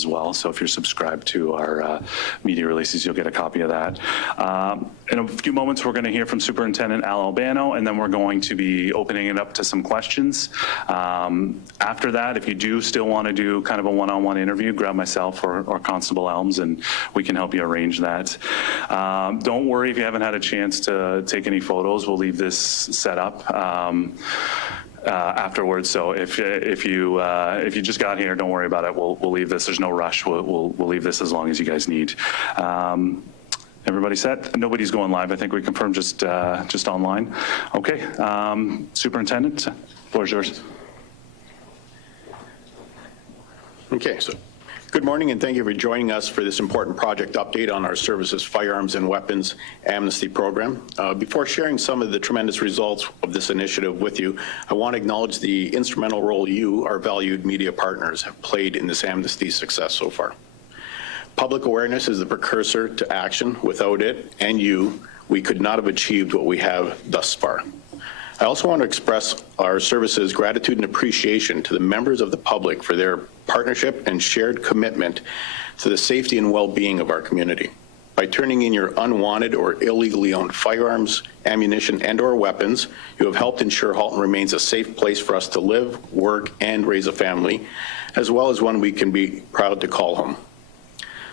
as well. So if you're subscribed to our media releases, you'll get a copy of that. In a few moments, we're going to hear from Superintendent Al Albano, and then we're going to be opening it up to some questions. After that, if you do still want to do kind of a one-on-one interview, grab myself or Constable Elms, and we can help you arrange that. Don't worry if you haven't had a chance to take any photos. We'll leave this set up afterwards. So if you just got here, don't worry about it. We'll leave this. There's no rush. We'll leave this as long as you guys need. Everybody set? Nobody's going live. I think we confirmed just online. Okay. Superintendent, floor is yours. Okay, so good morning and thank you for joining us for this important project update on our services Firearms and Weapons Amnesty program. Before sharing some of the tremendous results of this initiative with you, I want to acknowledge the instrumental role you, our valued media partners, have played in this amnesty success so far. Public awareness is the precursor to action. Without it and you, we could not have achieved what we have thus far. I also want to express our services gratitude and appreciation to the members of the public for their partnership and shared commitment to the safety and well-being of our community. By turning in your unwanted or illegally owned firearms, ammunition, and/or weapons, you have helped ensure Halton remains a safe place for us to live, work, and raise a family, as well as one we can be proud to call home.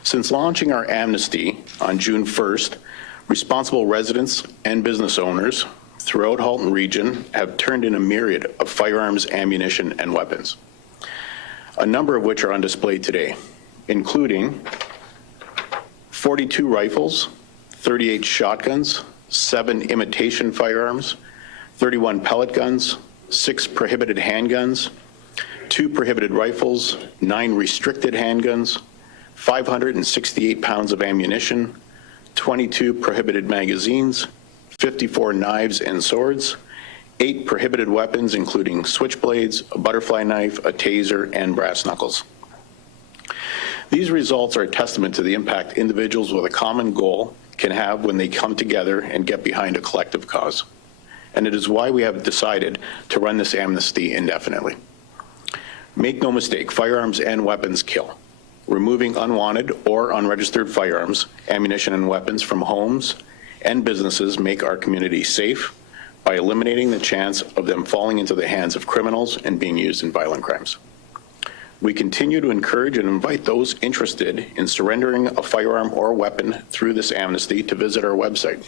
Since launching our amnesty on June 1st, responsible residents and business owners throughout Halton region have turned in a myriad of firearms, ammunition, and weapons, a number of which are on display today, including 42 rifles, 38 shotguns, 7 imitation firearms, 31 pellet guns, 6 prohibited handguns, 2 prohibited rifles, 9 restricted handguns, 568 pounds of ammunition, 22 prohibited magazines, 54 knives and swords, 8 prohibited weapons, including switchblades, a butterfly knife, a taser, and brass knuckles. These results are a testament to the impact individuals with a common goal can have when they come together and get behind a collective cause. And it is why we have decided to run this amnesty indefinitely. Make no mistake, firearms and weapons kill. Removing unwanted or unregistered firearms, ammunition, and weapons from homes and businesses make our community safe by eliminating the chance of them falling into the hands of criminals and being used in violent crimes. We continue to encourage and invite those interested in surrendering a firearm or weapon through this amnesty to visit our website.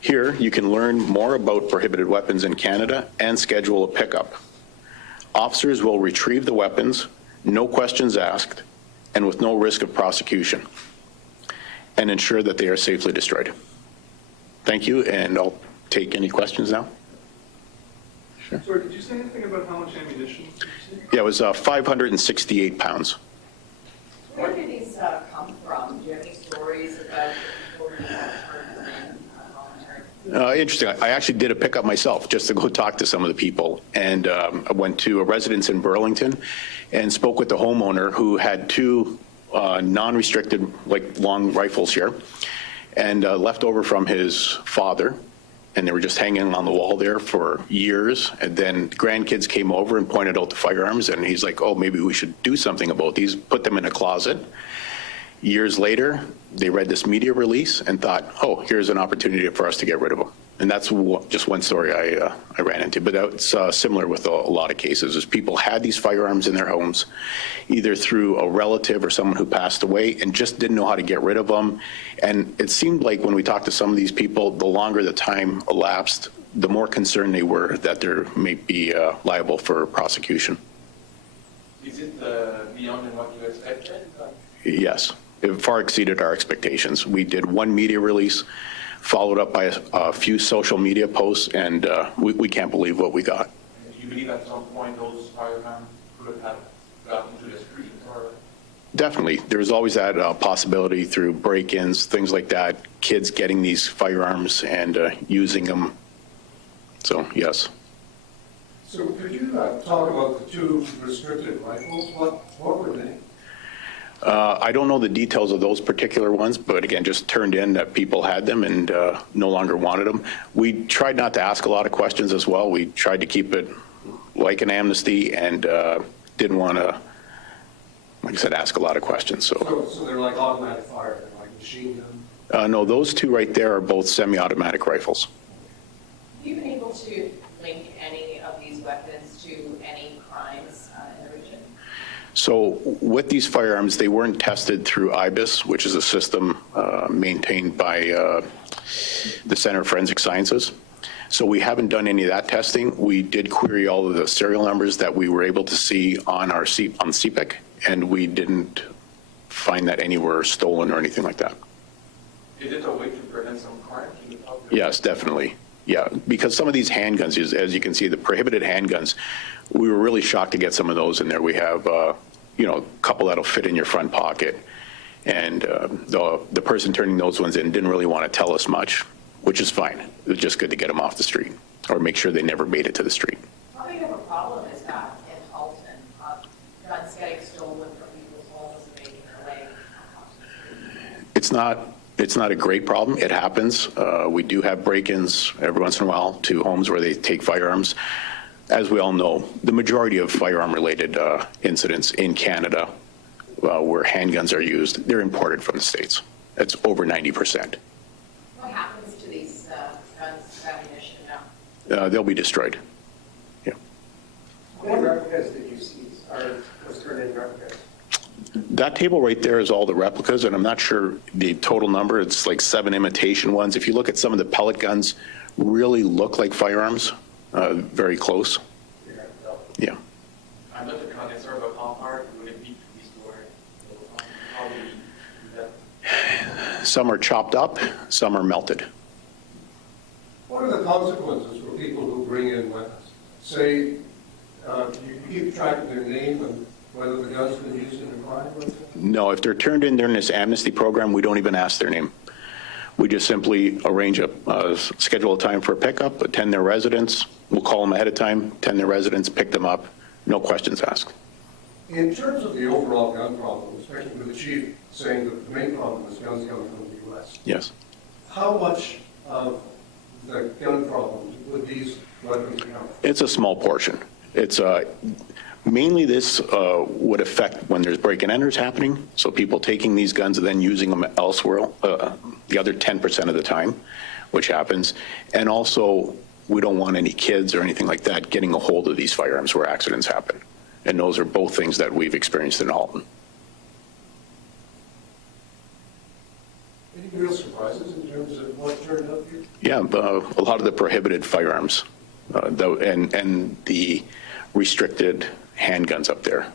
Here, you can learn more about prohibited weapons in Canada and schedule a pickup. Officers will retrieve the weapons, no questions asked, and with no risk of prosecution, and ensure that they are safely destroyed. Thank you, and I'll take any questions now. Sure. Sorry, did you say anything about how much ammunition? Yeah, it was 568 pounds. Where did these come from? Do you have any stories about people who voluntary? Interesting. I actually did a pickup myself just to go talk to some of the people, and I went to a residence in Burlington and spoke with the homeowner who had 2 non-restricted, like long rifles here, and left over from his father, and they were just hanging on the wall there for years. And then grandkids came over and pointed out the firearms, and he's like, oh, maybe we should do something about these, put them in a closet. Years later, they read this media release and thought, oh, here's an opportunity for us to get rid of them. And that's just one story I ran into, but that's similar with a lot of cases, is people had these firearms in their homes, either through a relative or someone who passed away, and just didn't know how to get rid of them. And it seemed like when we talked to some of these people, the longer the time elapsed, the more concerned they were that there may be liable for prosecution. Is it beyond what you expected? Yes, it far exceeded our expectations. We did one media release, followed up by a few social media posts, and we can't believe what we got. Do you believe at some point those firearms could have gotten to the street? Or? Definitely. There's always that possibility through break-ins, things like that, kids getting these firearms and using them. So, yes. So could you talk about the 2 restricted rifles? What were they? I don't know the details of those particular ones, but again, just turned in that people had them and no longer wanted them. We tried not to ask a lot of questions as well. We tried to keep it like an amnesty and didn't want to like I said, ask a lot of questions. So they're like automatic fire, they're like machine gun? No, those two right there are both semi-automatic rifles. Have you been able to link any of these weapons to any crimes in the region? So with these firearms, they weren't tested through IBIS, which is a system maintained by the Center of Forensic Sciences. So we haven't done any of that testing. We did query all of the serial numbers that we were able to see on our on CPIC, and we didn't find that any were stolen or anything like that. Is it a way to prevent some crime in the public? Yes, definitely. Yeah, because some of these handguns, as you can see, the prohibited handguns, we were really shocked to get some of those in there. We have, a couple that'll fit in your front pocket. And the person turning those ones in didn't really want to tell us much, which is fine. It was just good to get them off the street or make sure they never made it to the street. How big of a problem is that in Halton? Guns getting stolen from people's homes and making their way onto the street? It's not a great problem. It happens. We do have break-ins every once in a while to homes where they take firearms. As we all know, the majority of firearm-related incidents in Canada where handguns are used, they're imported from the States. That's over 90%. What happens to these guns, ammunition now? They'll be destroyed. Yeah. How many replicas did you see, or was turned in replicas? That table right there is all the replicas, and I'm not sure the total number. It's like 7 imitation ones. If you look at some of the pellet guns, really look like firearms, very close. Yeah. I'm not the connoisseur, but how hard would it be to restore? How do we do that? Some are chopped up, some are melted. What are the consequences for people who bring in weapons? Say, you keep track of their name and whether the gun's been used in a crime? No, if they're turned in during this amnesty program, we don't even ask their name. We just simply arrange schedule a time for a pickup, attend their residence. We'll call them ahead of time, attend their residence, pick them up, no questions asked. In terms of the overall gun problem, especially with the chief saying that the main problem is guns coming from the U.S., Yes. how much of the gun problem would these weapons account for? It's a small portion. It's mainly this would affect when there's break-and-enters happening, so people taking these guns and then using them elsewhere, the other 10% of the time, which happens. And also, we don't want any kids or anything like that getting a hold of these firearms where accidents happen. And those are both things that we've experienced in Halton. Any real surprises in terms of what turned up here? Yeah, a lot of the prohibited firearms and the restricted handguns up there.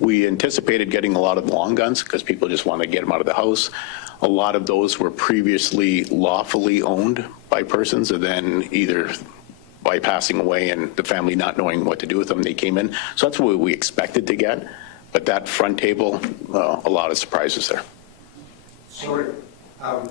We anticipated getting a lot of long guns because people just want to get them out of the house. A lot of those were previously lawfully owned by persons, and then either by passing away and the family not knowing what to do with them, they came in. So that's what we expected to get. But that front table, a lot of surprises there. Sorry, I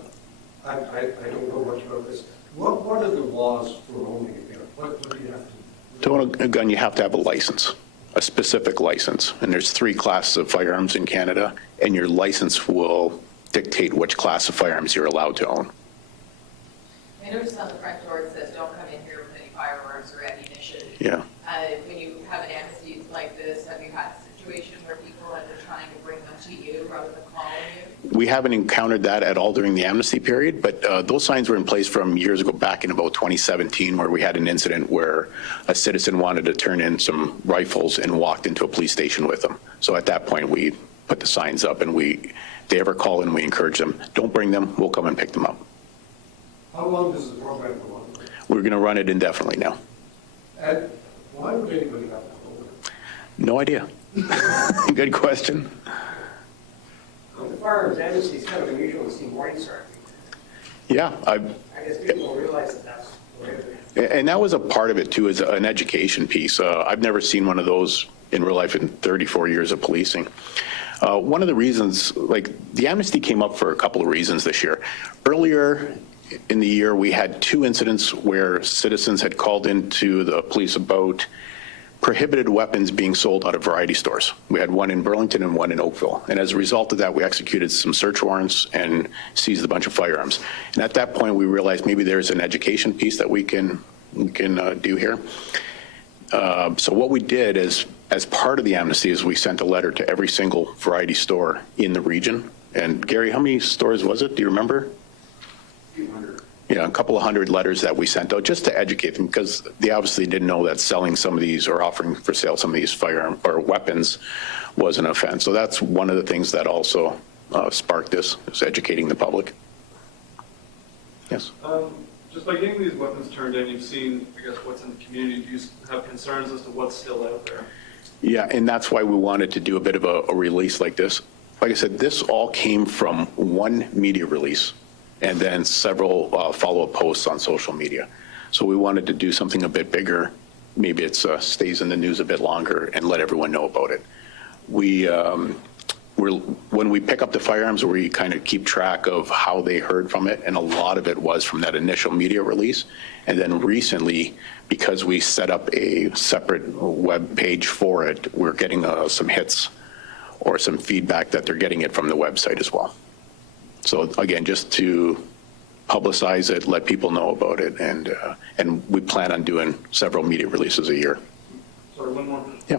don't know much about this. What are the laws for owning a gun? What do you have to? To own a gun, you have to have a license, a specific license. And there's 3 classes of firearms in Canada, and your license will dictate which class of firearms you're allowed to own. I noticed on the front door it says, "Don't come in here with any firearms or ammunition." Yeah. When you have an amnesty like this, have you had a situation where people are trying to bring them to you rather than calling you? We haven't encountered that at all during the amnesty period, but those signs were in place from years ago, back in about 2017, where we had an incident where a citizen wanted to turn in some rifles and walked into a police station with them. So at that point, we put the signs up, and if they ever call in, we encourage them, don't bring them, we'll come and pick them up. How long does the program go on? We're going to run it indefinitely now. And why would anybody have to hold it? No idea. Good question. The firearms amnesty is kind of unusual to see Morningstar. Yeah, I guess people don't realize that that's the way it is. and that was a part of it too, is an education piece. I've never seen one of those in real life in 34 years of policing. One of the reasons, like the amnesty came up for a couple of reasons this year. Earlier in the year, we had 2 incidents where citizens had called into the police about prohibited weapons being sold out of variety stores. We had one in Burlington and one in Oakville. And as a result of that, we executed some search warrants and seized a bunch of firearms. And at that point, we realized maybe there's an education piece that we can do here. So what we did is, as part of the amnesty is we sent a letter to every single variety store in the region. And Gary, how many stores was it? Do you remember? A few hundred. Yeah, a couple of hundred letters that we sent out just to educate them, because they obviously didn't know that selling some of these or offering for sale some of these firearm or weapons was an offense. So that's one of the things that also sparked this, is educating the public. Yes. Just by getting these weapons turned in, you've seen, I guess, what's in the community. Do you have concerns as to what's still out there? Yeah, and that's why we wanted to do a bit of a release like this. Like I said, this all came from one media release and then several follow-up posts on social media. So we wanted to do something a bit bigger. Maybe it stays in the news a bit longer and let everyone know about it. When we pick up the firearms, we kind of keep track of how they heard from it, and a lot of it was from that initial media release. And then recently, because we set up a separate web page for it, we're getting some hits or some feedback that they're getting it from the website as well. So again, just to publicize it, let people know about it, and we plan on doing several media releases a year. Sorry, one more. Yeah.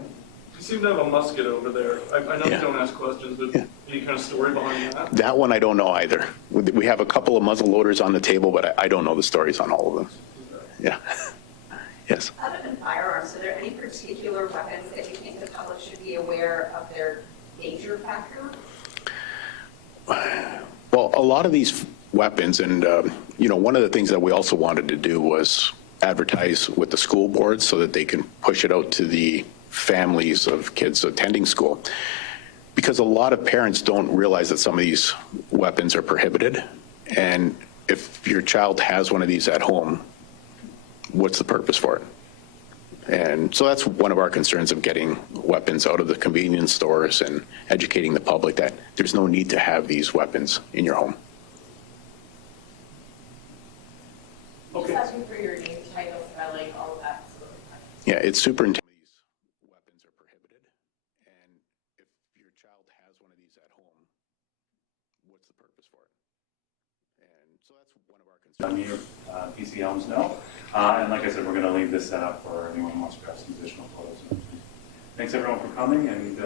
You seem to have a musket over there. I know Yeah. you don't ask questions, but Yeah. any kind of story behind that? That one I don't know either. We have a couple of muzzle loaders on the table, but I don't know the stories on all of them. Yeah. Yes. Other than firearms, are there any particular weapons that you think the public should be aware of their danger factor? Well, a lot of these weapons, and one of the things that we also wanted to do was advertise with the school boards so that they can push it out to the families of kids attending school. Because a lot of parents don't realize that some of these weapons are prohibited. And if your child has one of these at home, what's the purpose for it? And so that's one of our concerns of getting weapons out of the convenience stores and educating the public that there's no need to have these weapons in your home. Just asking for your name, title, spelling, all of that sort of stuff. Yeah, it's superintendent. These weapons are prohibited. And if your child has one of these at home, what's the purpose for it? And so that's one of our concerns. On your PC homes, no. And like I said, we're going to leave this set up for anyone who wants to grab some additional photos. Thanks everyone for coming, and